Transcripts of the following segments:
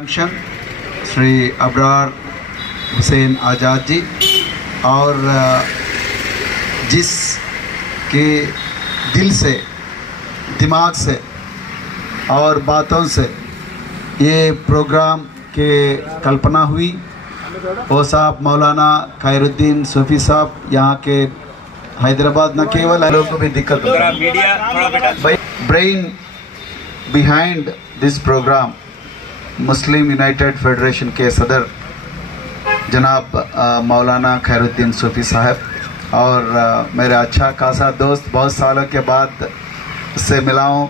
Function Shri Abrar Hussain Azad ji और जिस के दिल से, दिमाग से और बातों से ये प्रोग्राम के कल्पना हुई, वो साहब मौलाना खैरुद्दीन सूफी साहब यहाँ के हैदराबाद न केवल लोगों को भी दिक्कत हो brain behind this program Muslim United Federation के सदर जनाब मौलाना खैरुद्दीन सूफी साहब और मेरा अच्छा खासा दोस्त, बहुत सालों के बाद उससे मिला हूँ,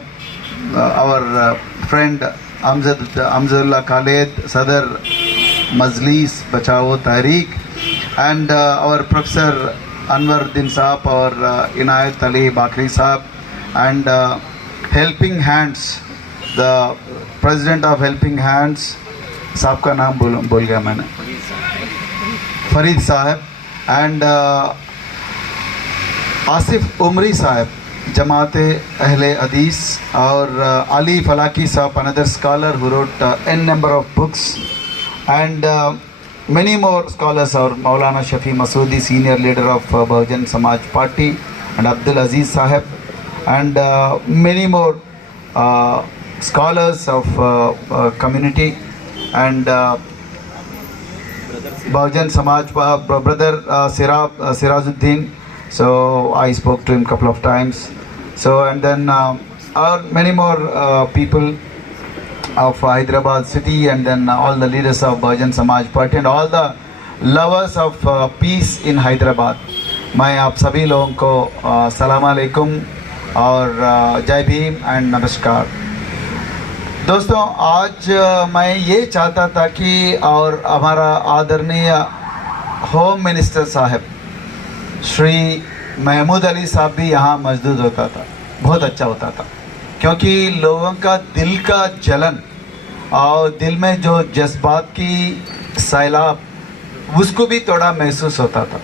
और फ्रेंड अमजुल्ला खालिद सदर मजलिस बचाओ तहरीक एंड और प्रोफेसर अनवरुद्दीन साहब और इनायत अली बाकरी साहब and helping hands, the president of helping hands साहब का नाम बोल गया मैंने, फरीद साहब एंड आसिफ उमरी साहब, जमाते अहले हदीस और अली फलाकी साहब, another scholar who wrote n number of books and many more scholars, और मौलाना Shafi Masoodi, senior leader of Bahujan Samaj party, and Abdul Aziz Sahib and many more scholars of community and Bahujan Samaj brother Sirajuddin. So I spoke to him couple of times. So and then many more people of Hyderabad city and then all the leaders of Bahujan Samaj party and all the lovers of peace in Hyderabad. मैं आप सभी लोगों को सलाम अलैकुम और जय Bhim and नमस्कार। दोस्तों, आज मैं ये चाहता था कि और हमारा आदरणीय होम मिनिस्टर साहब श्री महमूद अली साहब भी यहाँ मौजूद होता था, बहुत अच्छा होता था, क्योंकि लोगों का दिल का जलन और दिल में जो जज्बात की सैलाब उसको भी थोड़ा महसूस होता था।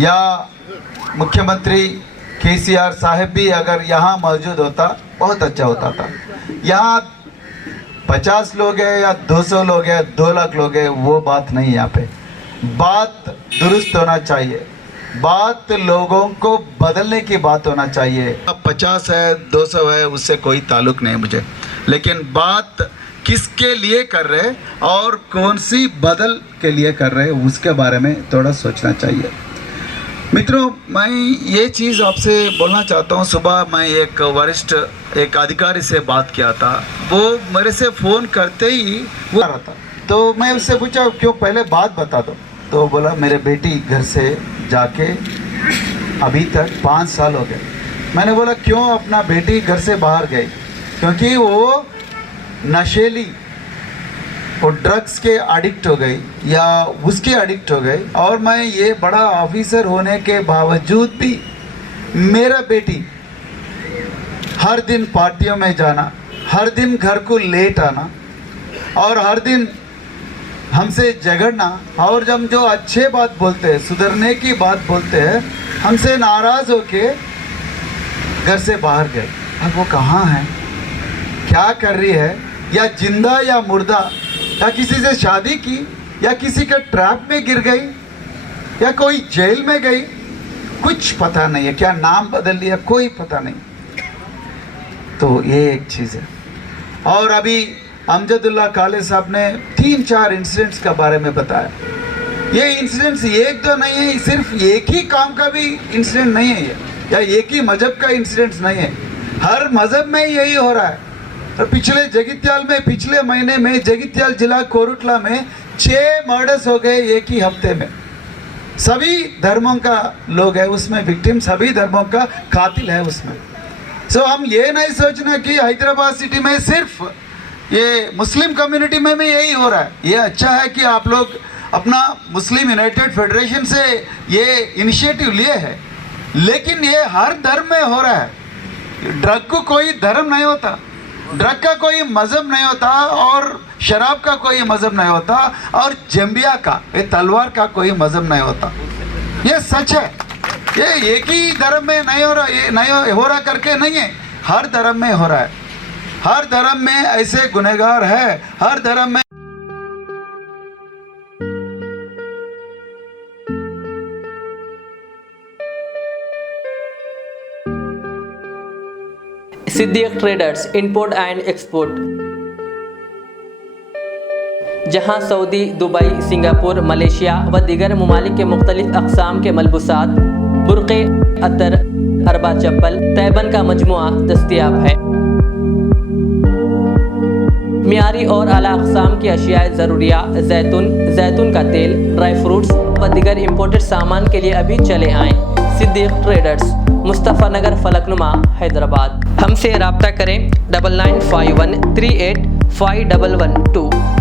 या मुख्यमंत्री केसीआर साहब भी अगर यहाँ मौजूद होता बहुत अच्छा होता था। यहाँ 50 लोग हैं या 200 लोग हैं, 2 लाख लोग हैं, वो बात नहीं। यहाँ पे बात दुरुस्त होना चाहिए, बात लोगों को बदलने की बात होना चाहिए। 50 है 200 है उससे कोई ताल्लुक नहीं मुझे, लेकिन बात किसके लिए कर रहे और कौन सी बदल के लिए कर रहे उसके बारे में थोड़ा सोचना चाहिए। मित्रों, मैं ये चीज़ आपसे बोलना चाहता हूँ। सुबह मैं एक वरिष्ठ एक अधिकारी से बात किया था, वो मेरे से फ़ोन करते ही वो आ रहा था, तो मैं उससे पूछा क्यों, पहले बात बता दो। तो बोला मेरे बेटी घर से जाके अभी तक 5 साल हो गए। मैंने बोला क्यों अपना बेटी घर से बाहर गई? क्योंकि वो नशेली और ड्रग्स के एडिक्ट हो गई या उसके एडिक्ट हो गई। और मैं ये बड़ा ऑफिसर होने के बावजूद भी मेरा बेटी हर दिन पार्टियों में जाना, हर दिन घर को लेट आना और हर दिन हमसे झगड़ना, और जब जो अच्छे बात बोलते हैं, सुधरने की बात बोलते हैं, हमसे नाराज़ होके घर से बाहर गए। अब वो कहाँ है, क्या कर रही है, या जिंदा या मुर्दा, या किसी से शादी की, या किसी के ट्रैप में गिर गई, या कोई जेल में गई, कुछ पता नहीं है। क्या नाम बदल लिया, कोई पता नहीं। तो ये एक चीज़ है। और अभी अमजदुल्ला खालिद साहब ने 3-4 इंसिडेंट्स के बारे में बताया। ये इंसिडेंट्स एक दो नहीं है, सिर्फ एक ही काम का भी इंसिडेंट नहीं है ये, या एक ही मजहब का इंसिडेंट्स नहीं है, हर मजहब में यही हो रहा है। और पिछले महीने में जगित्याल जिला कोरुटला में 6 मर्डर्स हो गए एक ही हफ्ते में। सभी धर्मों का लोग है उसमें, विक्टिम सभी धर्मों का कातिल है उसमें। सो हम ये नहीं सोचना कि हैदराबाद सिटी में सिर्फ ये मुस्लिम कम्युनिटी में भी यही हो रहा है। ये अच्छा है कि आप लोग अपना मुस्लिम यूनाइटेड फेडरेशन से ये इनिशिएटिव लिए है, लेकिन ये हर धर्म में हो रहा है। ड्रग को कोई धर्म नहीं होता, ड्रग का कोई मज़हब नहीं होता, और शराब का कोई मज़हब नहीं होता, और जंबिया का, ये तलवार का कोई मज़हब नहीं होता। ये सच है। ये एक ही धर्म में नहीं हो रहा, ये नहीं हो रहा करके नहीं है, हर धर्म में हो रहा है। हर धर्म में ऐसे गुनहगार है, हर धर्म में Siddique traders import and export, जहां सऊदी, दुबई, सिंगापुर, मलेशिया व दीगर ममालिक के मुख्तलिफ अक़साम के मलबूसात, बुरक़े, अतर, अरबा चप्पल, तैबन का मजमुआ दस्तयाब है। मियारी और आला अक़साम की अशियाए ज़रूरिया, जैतून का तेल, ड्राई फ्रूट्स व दीगर इम्पोर्टेड सामान के लिए अभी चले आएँ। सिद्दीक ट्रेडर्स, मुस्तफ़ा नगर, फलकनुमा, हैदराबाद। हमसे रब्ता करें 9951385112।